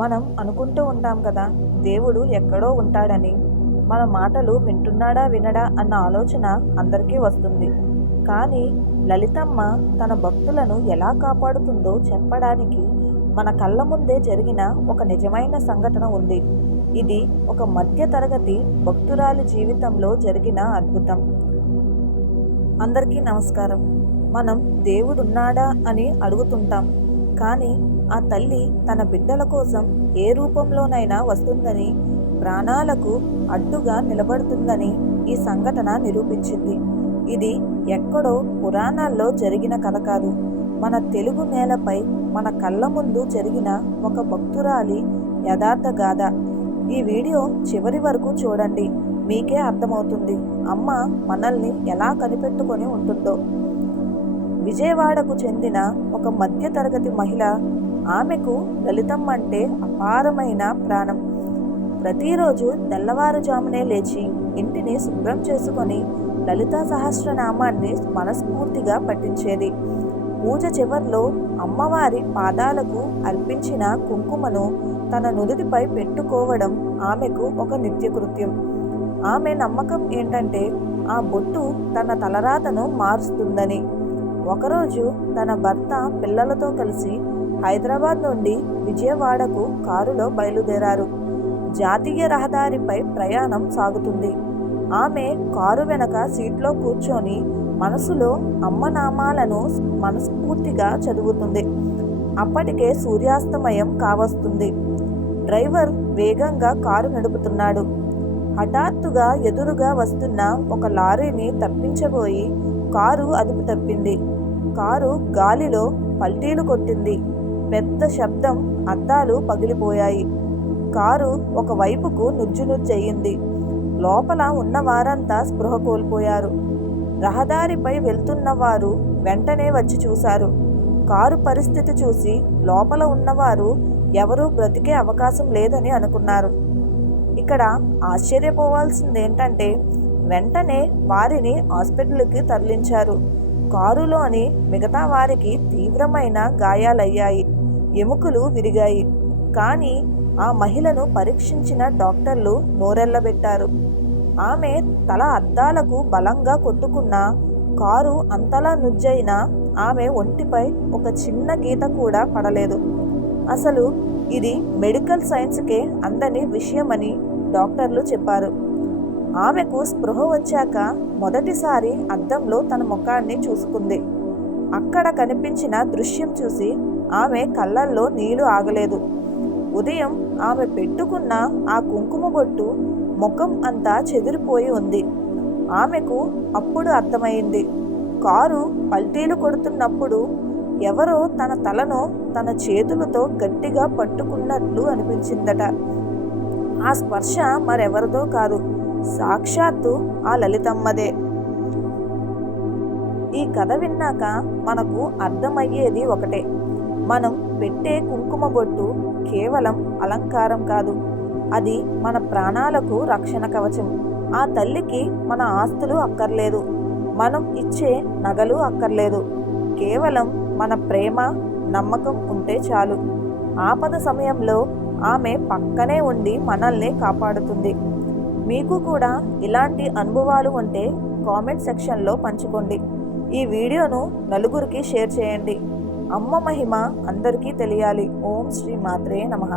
మనం అనుకుంటూ ఉంటాం కదా దేవుడు ఎక్కడో ఉంటాడని. మన మాటలు వింటున్నాడా వినడా అన్న ఆలోచన అందరికీ వస్తుంది. కానీ లలితమ్మ తన భక్తులను ఎలా కాపాడుతుందో చెప్పడానికి మన కళ్ళ ముందే జరిగిన ఒక నిజమైన సంఘటన ఉంది. ఇది ఒక మధ్య తరగతి భక్తురాలి జీవితంలో జరిగిన అద్భుతం. అందరికీ నమస్కారం. మనం దేవుడున్నాడా అని అడుగుతుంటాం. కానీ ఆ తల్లి తన బిడ్డల కోసం ఏ రూపంలోనైనా వస్తుందని ప్రాణాలకు అడ్డుగా నిలబడుతుందని ఈ సంఘటన నిరూపించింది. ఇది ఎక్కడో పురాణాల్లో జరిగిన కథ కాదు. మన తెలుగు నేలపై మన కళ్ళ ముందు జరిగిన ఒక భక్తురాలి యథార్థ గాథ. ఈ వీడియో చివరి వరకు చూడండి. మీకే అర్థమవుతుంది అమ్మ మనల్ని ఎలా కనిపెట్టుకొని ఉంటుందో. విజయవాడకు చెందిన ఒక మధ్యతరగతి మహిళ ఆమెకు లలితం అంటే అపారమైన ప్రాణం. ప్రతిరోజు తెల్లవారుజామునే లేచి ఇంటిని శుభ్రం చేసుకొని లలితా సహస్రనామాన్ని మనస్ఫూర్తిగా పఠించేది. పూజ చివర్లో అమ్మవారి పాదాలకు అర్పించిన కుంకుమను తన నుదుటిపై పెట్టుకోవడం ఆమెకు ఒక నిత్యకృత్యం. ఆమె నమ్మకం ఏంటంటే ఆ బొట్టు తన తలరాతను మారుస్తుందని. ఒకరోజు తన భర్త పిల్లలతో కలిసి హైదరాబాద్ నుండి విజయవాడకు కారులో బయలుదేరారు. జాతీయ రహదారిపై ప్రయాణం సాగుతుంది. ఆమె కారు వెనక సీట్లో కూర్చొని మనసులో అమ్మ నామాలను మనస్ఫూర్తిగా చదువుతుంది. అప్పటికే సూర్యాస్తమయం కావస్తుంది. డ్రైవర్ వేగంగా కారు నడుపుతున్నాడు. హఠాత్తుగా ఎదురుగా వస్తున్న ఒక లారీని తప్పించబోయి కారు అదుపు తప్పింది. కారు గాలిలో పల్టీలు కొట్టింది. పెద్ద శబ్దం అద్దాలు పగిలిపోయాయి. కారు ఒక వైపుకు లోపల ఉన్న వారంతా స్పృహ కోల్పోయారు. రహదారిపై వెళ్తున్న వారు వెంటనే వచ్చి చూశారు. కారు పరిస్థితి చూసి లోపల ఉన్నవారు ఎవరూ బ్రతికే అవకాశం లేదని అనుకున్నారు. ఇక్కడ ఆశ్చర్యపోవాల్సింది ఏంటంటే వెంటనే వారిని హాస్పిటల్కి తరలించారు. కారులోని మిగతా వారికి తీవ్రమైన గాయాలయ్యాయి. ఎముకలు విరిగాయి. కానీ ఆ మహిళను పరీక్షించిన డాక్టర్లు నోరెళ్ళబెట్టారు ఆమె తల అద్దాలకు బలంగా కొట్టుకున్న కారు అంతలా నుజ్జైనా ఆమె ఒంటిపై ఒక చిన్న గీత కూడా పడలేదు. అసలు ఇది మెడికల్ సైన్స్కే అందని విషయమని డాక్టర్లు చెప్పారు. ఆమెకు స్పృహ వచ్చాక మొదటిసారి అద్దంలో తన ముఖాన్ని చూసుకుంది. అక్కడ కనిపించిన దృశ్యం చూసి ఆమె కళ్ళల్లో నీళ్ళు ఆగలేదు. ఉదయం ఆమె పెట్టుకున్న ఆ కుంకుమ బొట్టు ముఖం అంతా చెదిరిపోయి ఉంది. ఆమెకు అప్పుడు అర్థమైంది. కారు పల్టీలు కొడుతున్నప్పుడు ఎవరో తన తలను తన చేతులతో గట్టిగా పట్టుకున్నట్లు అనిపించిందట. ఆ స్పర్శ మరెవరిదో కాదు. సాక్షాత్తు ఆ లలితమ్మదే. ఈ కథ విన్నాక మనకు అర్థమయ్యేది ఒకటే. మనం పెట్టే కుంకుమ బొట్టు కేవలం అలంకారం కాదు. అది మన ప్రాణాలకు రక్షణ కవచం. ఆ తల్లికి మన ఆస్తులు అక్కర్లేదు. మనం ఇచ్చే నగలు అక్కర్లేదు. కేవలం మన ప్రేమ నమ్మకం ఉంటే చాలు. ఆపద సమయంలో ఆమె పక్కనే ఉండి మనల్ని కాపాడుతుంది. మీకు కూడా ఇలాంటి అనుభవాలు ఉంటే కామెంట్ సెక్షన్లో పంచుకోండి. ఈ వీడియోను నలుగురికి షేర్ చేయండి. అమ్మ మహిమ అందరికీ తెలియాలి. ఓం శ్రీ మాత్రే నమః.